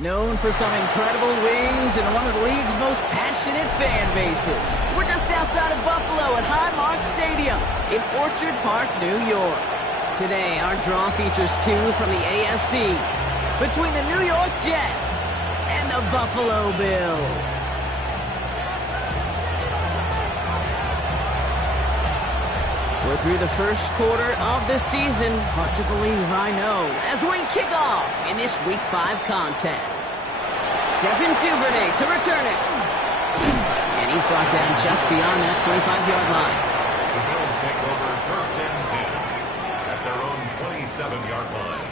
Known for some incredible wings and one of the league's most passionate fan bases. We're just outside of Buffalo at Highmark Stadium in Orchard Park, New York. Today, our draw features two from the AFC between the New York Jets and the Buffalo Bills. We're through the first quarter of the season. Hard to believe, I know, as we kick off in this Week 5 contest. Devin Duvernay to return it. And he's brought down just beyond that 25-yard line. The Bills take over first and 10 at their own 27-yard line.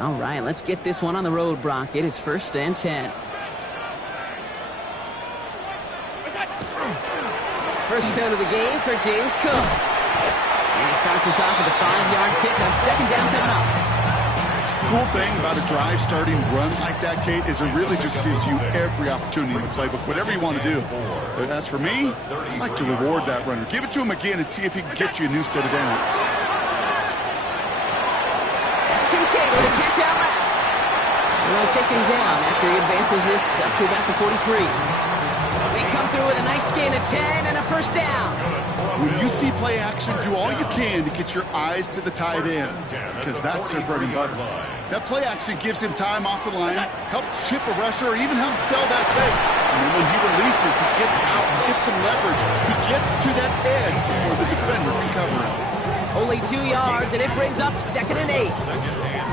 All right, let's get this one on the road, Brock. It is first and 10. First down of the game for James Cook. And he starts us off with a 5-yard pickup. Second down coming up. Cool thing about a drive starting run like that, Kate, is it really just gives you every opportunity in the playbook, whatever you want to do. But as for me, I like to reward that runner. Give it to him again and see if he can get you a new set of downs. That's Kincaid with a catch out left. And they'll take him down after he advances this up to about the 43. They come through with a nice gain of 10 and a first down. When you see play action, do all you can to get your eyes to the tight end, because that's their bread and butter. That play action gives him time off the line, helps chip a rusher, or even helps sell that fake. And then when he releases, he gets out and gets some leverage. He gets to that edge before the defender can cover him. Only 2 yards, and it brings up second and 8. Second and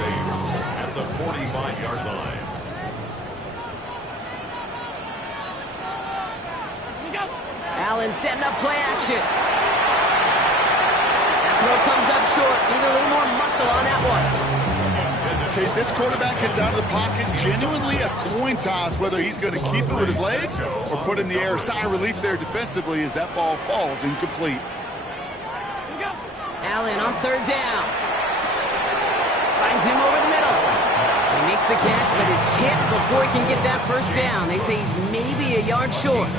8 at the 45-yard line. Allen setting up play action. That throw comes up short. Need a little more muscle on that one. Okay, this quarterback gets out of the pocket. Genuinely a coin toss whether he's going to keep it with his legs or put it in the air. Sigh of relief there defensively as that ball falls incomplete. Allen on third down. Finds him over the middle. He makes the catch, but is hit before he can get that first down. They say he's maybe a yard short.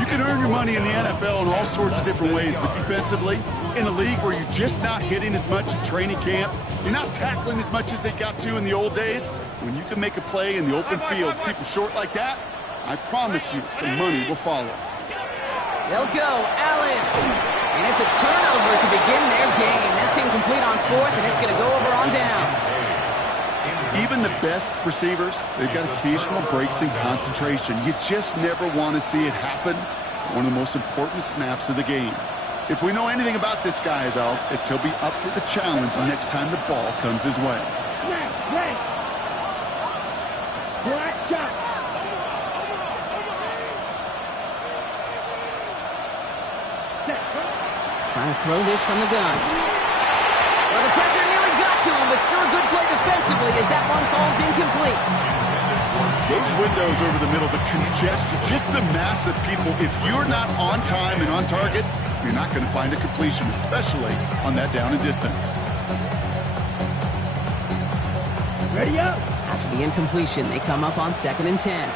You can earn your money in the NFL in all sorts of different ways, but defensively, in a league where you're just not hitting as much at training camp, you're not tackling as much as they got to in the old days, when you can make a play in the open field, keep them short like that, I promise you some money will follow. They'll go, Allen. And it's a turnover to begin their game. That's incomplete on fourth, and it's going to go over on downs. Even the best receivers, they've got occasional breaks in concentration. You just never want to see it happen. One of the most important snaps of the game. If we know anything about this guy, though, it's he'll be up for the challenge the next time the ball comes his way. Trying to throw this from the gun. Well, the pressure nearly got to him, but still a good play defensively as that one falls incomplete. Those windows over the middle, the congestion, just the mass of people. If you're not on time and on target, you're not going to find a completion, especially on that down and distance. Ready up. After the incompletion, they come up on second and 10.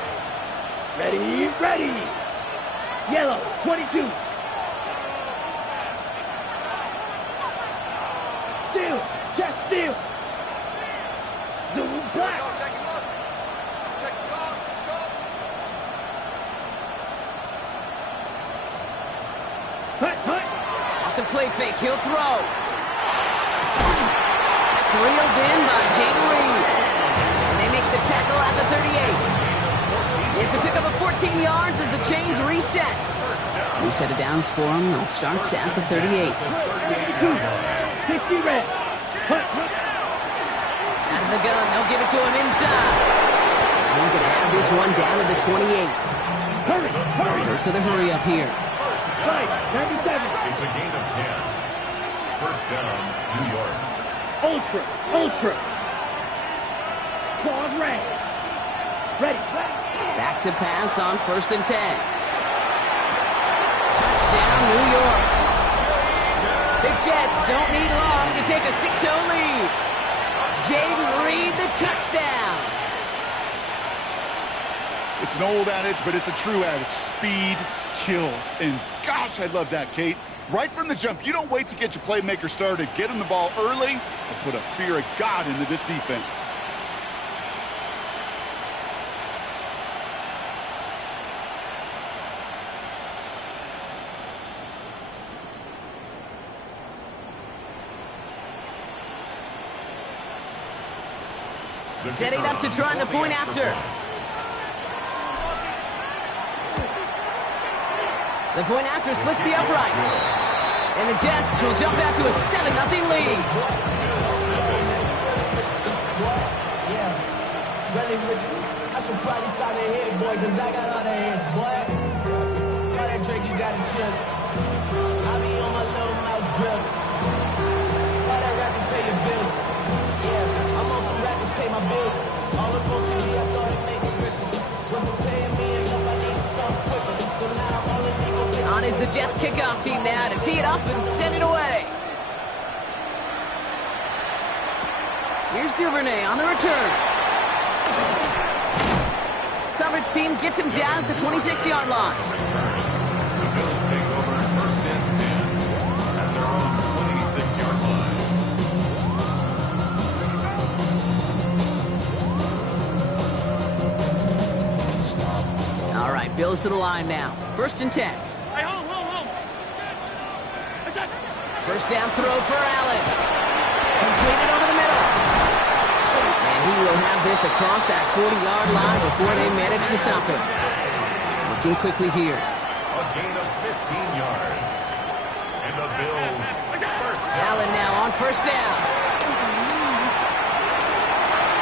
Ready, ready. Yellow, 22. Steal, just steal. Zoom black. Hut, hut. Off the play fake, he'll throw. That's reeled in by Jaden Reed. And they make the tackle at the 38. It's a pickup of 14 yards as the chains reset. New set of downs for him. They'll start at the 38. 50 red. Hut, hut. Out of the gun, they'll give it to him inside. He's going to have this one down to the 28. Hurry, hurry. Goes to the hurry up here. Right, 97. It's a gain of 10. First down, New York. Ultra, ultra. Claws red. Ready. Back to pass on first and 10. Touchdown, New York. The Jets don't need long to take a 6-0 lead. Jaden Reed, the touchdown. It's an old adage, but it's a true adage. Speed kills. And gosh, I love that, Kate. Right from the jump, you don't wait to get your playmaker started. Get him the ball early and put a fear of God into this defense. Setting up to try the point after. The point after splits the uprights. And the Jets will jump out to a 7-0 lead. I should probably sign a head, boy, because I got all the heads, boy. All that drink you got to chill. I be on my little mouse drip. All that rapping pay your bills. Yeah, I'm on some rappers pay my bill. All the on TV, I thought it made me richer. Wasn't paying me enough, I needed something quicker. So now I'm only legal. On is the Jets kickoff team now to tee it up and send it away. Here's Duvernay on the return. Coverage team gets him down at the 26-yard line. The Bills take over first and 10 at their own 26-yard line. All right, Bills to the line now. First and 10. Hey, hold. First down throw for Allen. Completed over the middle. And he will have this across that 40-yard line before they manage to stop him. Looking quickly here. A gain of 15 yards. And the Bills first down. Allen now on first down.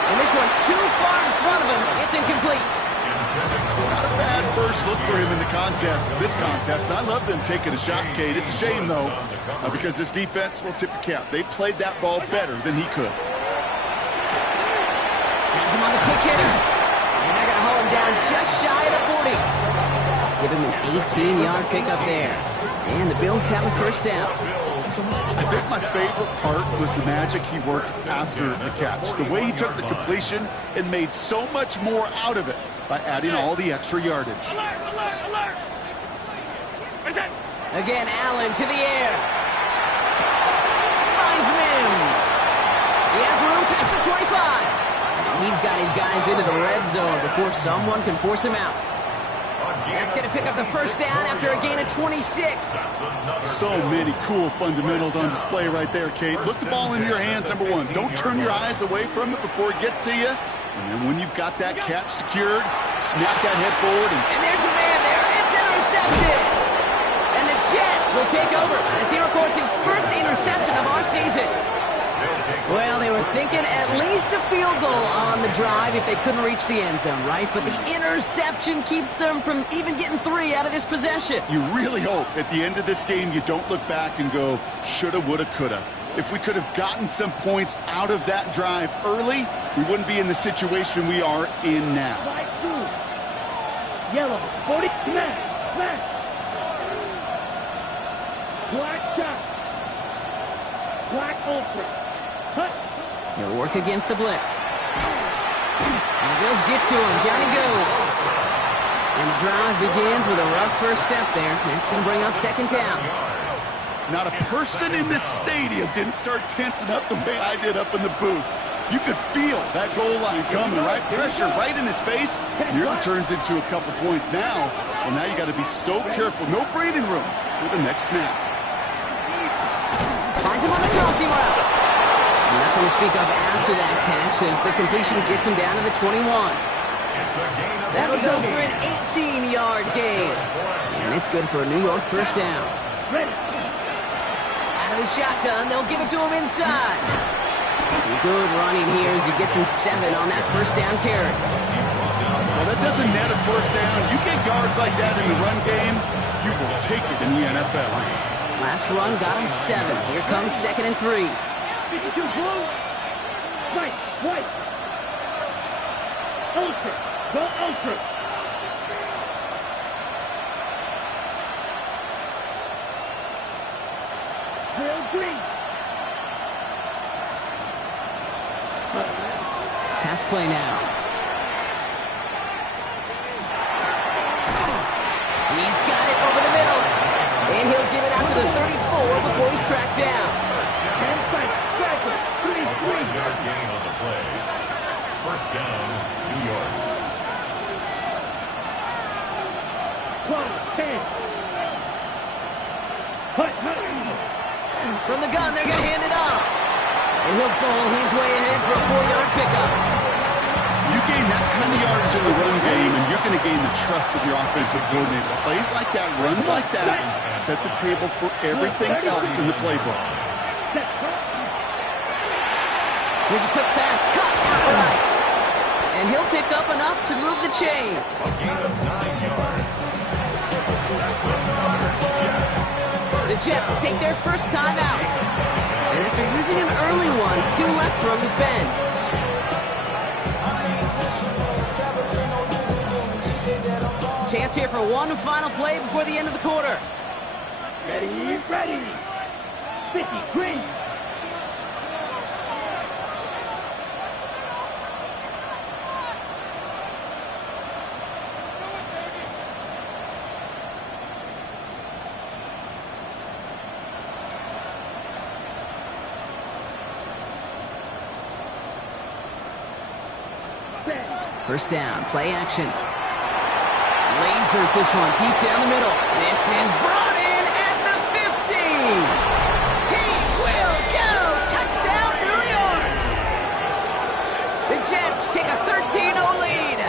And this one too far in front of him. It's incomplete. Not a bad first look for him in the this contest. And I love them taking a shot, Kate. It's a shame, though, because this defense will tip your cap. They played that ball better than he could. Has him on the quick hitter. And they're going to haul him down just shy of the 40. Give him an 18-yard pickup there. And the Bills have a first down. I think my favorite part was the magic he worked after the catch. The way he took the completion and made so much more out of it by adding all the extra yardage. Alert! Again, Allen to the air. Finds Mims. He has room past the 25. And he's got his guys into the red zone before someone can force him out. That's going to pick up the first down after a gain of 26. So many cool fundamentals on display right there, Kate. Look the ball into your hands, number one. Don't turn your eyes away from it before it gets to you. And then when you've got that catch secured, snap that head forward. And there's a man there. It's intercepted. And the Jets will take over as he records his first interception of our season. Well, they were thinking at least a field goal on the drive if they couldn't reach the end zone, right? But the interception keeps them from even getting 3 out of this possession. You really hope at the end of this game you don't look back and go, shoulda, woulda, coulda. If we could have gotten some points out of that drive early, we wouldn't be in the situation we are in now. Right through. Yellow. 40. Smash. Black shot. Black ultra. Cut. He'll work against the blitz. And the Bills get to him. Down he goes. And the drive begins with a rough first step there. That's going to bring up second down. Not a person in this stadium didn't start tensing up the way I did up in the booth. You could feel that goal line coming, right? Pressure right in his face. Nearly turns into a couple points now. Well, now you got to be so careful. No breathing room for the next snap. Finds him on the crossing route. Nothing to speak of after that catch as the completion gets him down to the 21. That'll go for an 18-yard gain. And it's good for a New York first down. Out of the shotgun, they'll give it to him inside. Some good running here as he gets him 7 on that first down carry. Well, that doesn't net a first down. You get yards like that in the run game, you will take it in the NFL. Last run got him 7. Here comes 2nd and 3. 52 blue. Right, white. Ultra. Go ultra. Real green. Pass play now. He's got it over the middle. And he'll give it out to the 35. From the gun, they're going to hand it off. And he'll bowl his way ahead for a 4-yard pickup. You gain that kind of yardage in the run game, and you're going to gain the trust of your offensive coordinator. Plays like that, runs like that, set the table for everything else in the playbook. Here's a quick pass, cut outright. And he'll pick up enough to move the chains. A gain of 9 yards. That's another Jets. The Jets take their first time out. And after using an early one, 2 left from the spend. Chance here for one final play before the end of the quarter. Ready, ready. 50, green. First down, play action. Lasers this one deep down the middle. This is brought in at the 15. He will go. Touchdown, New York. The Jets take a 13-0 lead.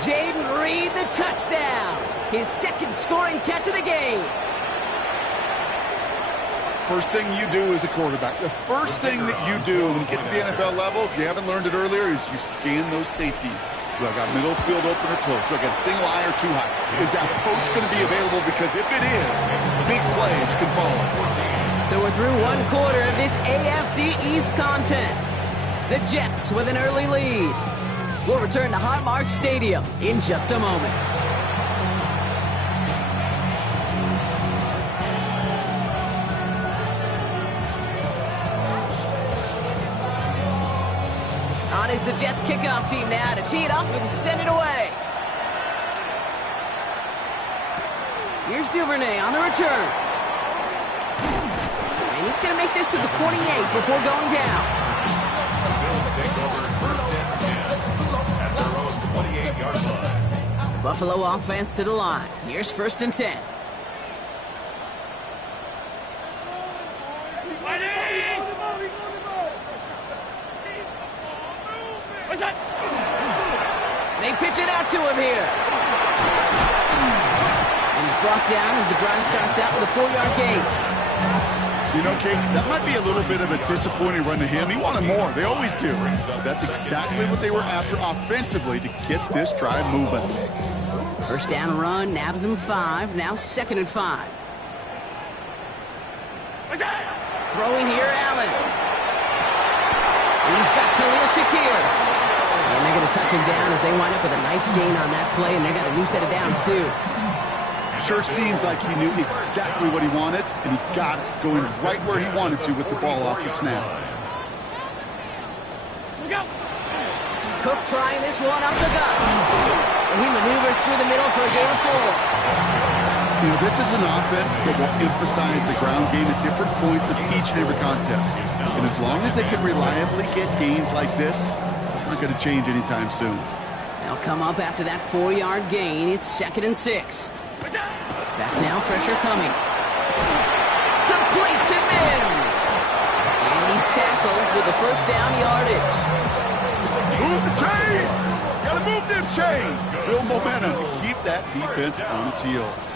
Jaden Reed the touchdown. His second scoring catch of the game. First thing you do as a quarterback, the first thing that you do when you get to the NFL level, if you haven't learned it earlier, is you scan those safeties. Do I got middle field open or close? Do I got a single eye or too high? Is that post going to be available? Because if it is, big plays can follow. So we're through one quarter of this AFC East contest. The Jets with an early lead. We'll return to Highmark Stadium in just a moment. On is the Jets kickoff team now to tee it up and send it away. Here's Duvernay on the return. And he's going to make this to the 28 before going down. Bills take over first and 10 at their own 28-yard line. The Buffalo offense to the line. Here's first and 10. They pitch it out to him here. And he's brought down as the drive starts out with a 4-yard gain. You know, Kate, that might be a little bit of a disappointing run to him. He wanted more. They always do. That's exactly what they were after offensively to get this drive moving. First down run, nabs him 5. Now second and 5. Throwing here, Allen. He's got Khalil Shakir. And they're going to touch him down as they wind up with a nice gain on that play, and they got a new set of downs, too. Sure seems like he knew exactly what he wanted, and he got it going right where he wanted to with the ball off the snap. Cook trying this one up the gut. And he maneuvers through the middle for a gain of 4. You know, this is an offense that will emphasize the ground game at different points of each and every contest. And as long as they can reliably get gains like this, it's not going to change anytime soon. They'll come up after that 4-yard gain. It's second and 6. Back now, pressure coming. Complete to Mims. And he's tackled with the first down yardage. Move the chains! Gotta move them chains! Build momentum to keep that defense on its heels.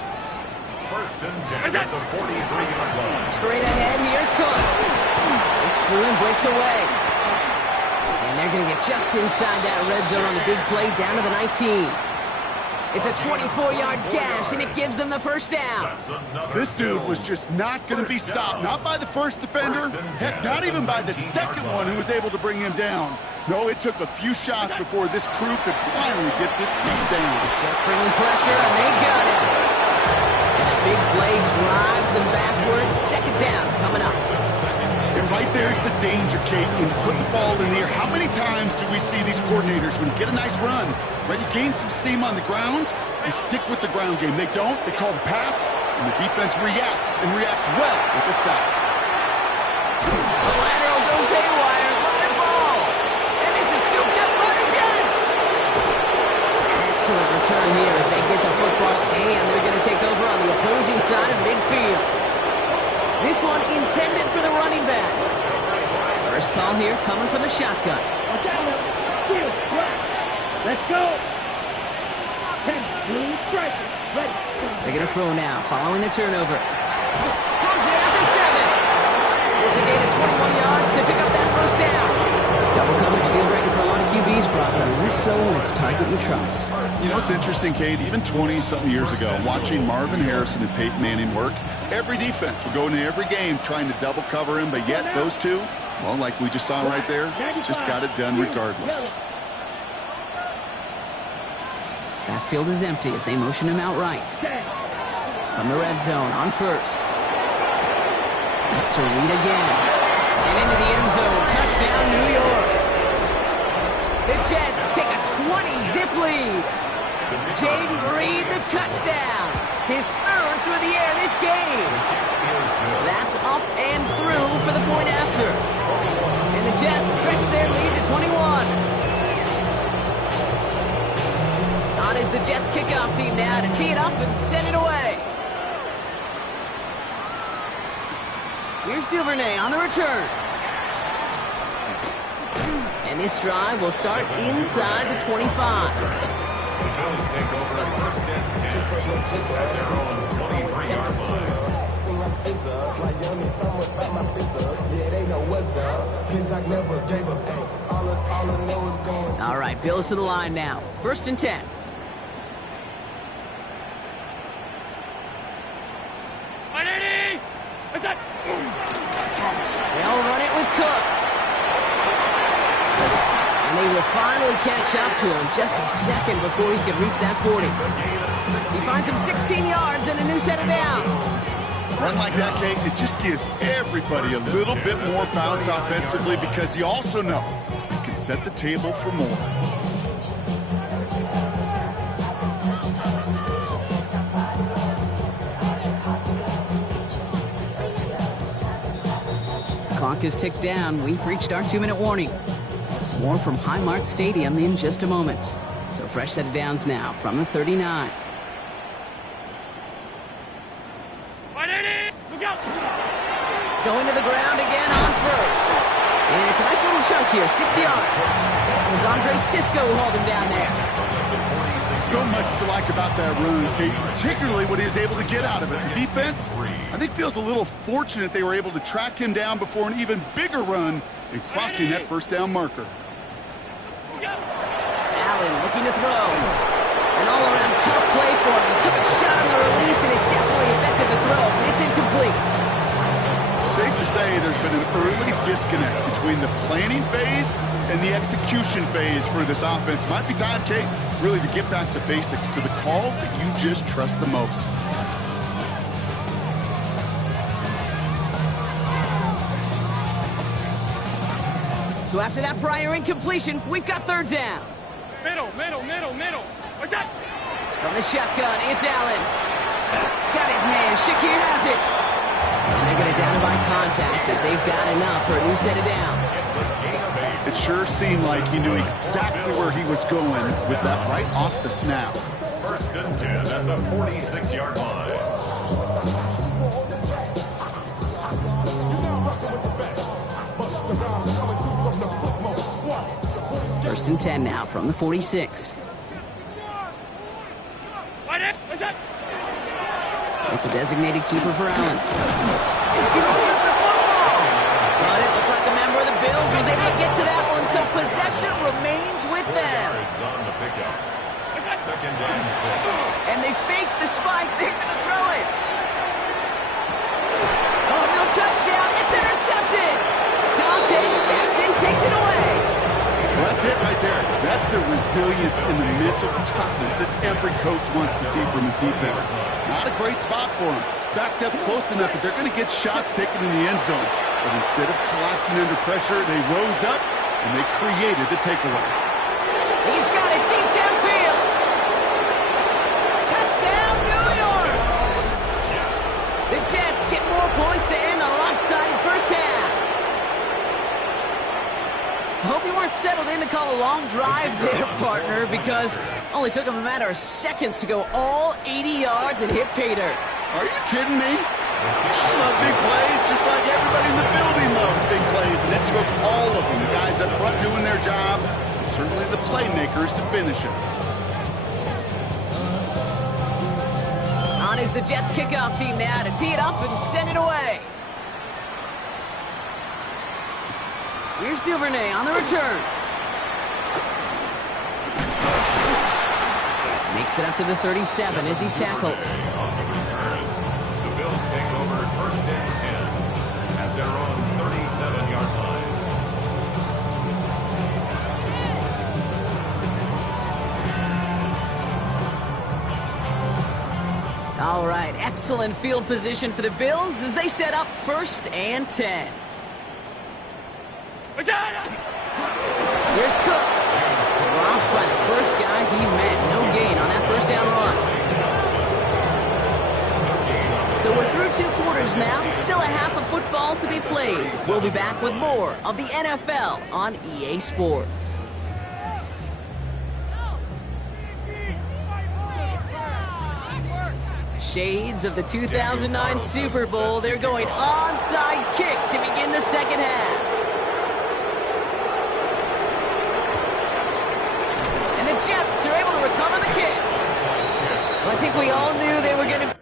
First and 10 at the 43-yard line. Straight ahead, here's Cook. Breaks through and breaks away. And they're going to get just inside that red zone on the big play down to the 19. It's a 24-yard gash, and it gives them the first down. This dude was just not going to be stopped. Not by the first defender. Heck, not even by the second one who was able to bring him down. No, it took a few shots before this crew could finally get this piece down. Jets bringing pressure, and they got it. And the big play drives them backwards. Second down coming up. And right there's the danger, Kate, when you put the ball in the air. How many times do we see these coordinators, when you get a nice run, right, you gain some steam on the ground, you stick with the ground game. They don't, they call the pass, and the defense reacts, and reacts well with the sack. The lateral goes haywire, live ball. And this is scooped up by the Jets. Excellent return here as they get the football, and they're going to take over on the opposing side of midfield. First call here coming from the shotgun. Watch out, Steal, right. Let's go. 10, blue striker, ready. They're going to throw now, following the turnover. Has it at the 7. It's a gain of 21 yards to pick up that first down. Double coverage deal breaker for a lot of QBs, Brock, but less so when it's a target you trust. You know, it's interesting, Kate, even 20-something years ago, watching Marvin Harrison and Peyton Manning work, every defense would go into every game trying to double cover him, but yet those two, well, like we just saw right there, just got it done regardless. Backfield is empty as they motion him out right. From the red zone on first. That's to Reed again. And into the end zone. Touchdown, New York. The Jets take a 20-zip lead. Jaden Reed, the touchdown. His third through the air this game. That's up and through for the point after. And the Jets stretch their lead to 21. On is the Jets kickoff team now to tee it up and send it away. Here's Duvernay on the return. And this drive will start inside the 25. The Bills take over first and 10 at their own 23-yard line. All right, Bills to the line now. First and 10. They'll run it with Cook. And they will finally catch up to him just a second before he can reach that 40. He finds him 16 yards and a new set of downs. Run like that, Kate, it just gives everybody a little bit more bounce offensively because you also know you can set the table for more. Clock is ticked down. We've reached our 2-minute warning. More from Highmark Stadium in just a moment. So fresh set of downs now from the 39. Going to the ground again on first. And it's a nice little chunk here, 6 yards. As Andre Sisco will hold him down there. So much to like about that run, Kate, particularly what he was able to get out of it. The defense, I think, feels a little fortunate they were able to track him down before an even bigger run in crossing that first down marker. Allen looking to throw. An all-around tough play for him. He took a shot on the release, and it definitely affected the throw. It's incomplete. Safe to say there's been an early disconnect between the planning phase and the execution phase for this offense. Might be time, Kate, really to get back to basics, to the calls that you just trust the most. So after that prior incompletion, we've got third down. Middle. What's that? From the shotgun, it's Allen. Got his man. Shakir has it. And they're going to down him by contact as they've got enough for a new set of downs. It sure seemed like he knew exactly where he was going with that right off the snap. First and 10 at the 46-yard line. First and 10 now from the 46. It's a designated keeper for Allen. He loses the football! But it looked like a member of the Bills was able to get to that one, so possession remains with them. On the pickup. Second and 6. And they fake the spike. They're going to throw it. Oh, no touchdown. It's intercepted. Dante Jackson takes it away. Well, that's it right there. That's the resilience and the mental toughness that every coach wants to see from his defense. Not a great spot for him. Backed up close enough that they're going to get shots taken in the end zone. But instead of collapsing under pressure, they rose up and they created the takeaway. He's got it deep downfield. Touchdown, New York! The Jets get more points to end the lopsided first half. I hope you weren't settled in to call a long drive there, partner, because it only took him a matter of seconds to go all 80 yards and hit pay dirt. Are you kidding me? I love big plays just like everybody in the building loves big plays, and it took all of them. The guys up front doing their job, and certainly the playmakers to finish it. On is the Jets kickoff team now to tee it up and send it away. Here's Duvernay on the return. Makes it up to the 37 as he's tackled. On the return, the Bills take over first and 10 at their own 37-yard line. All right, excellent field position for the Bills as they set up first and 10. Here's Cook. Drops by the first guy he met. No gain on that first down run. So we're through 2 quarters now. Still a half of football to be played. We'll be back with more of the NFL on EA Sports. Shades of the 2009 Super Bowl. They're going onside kick to begin the second half. And the Jets are able to recover the kick. Well, I think we all knew they were going to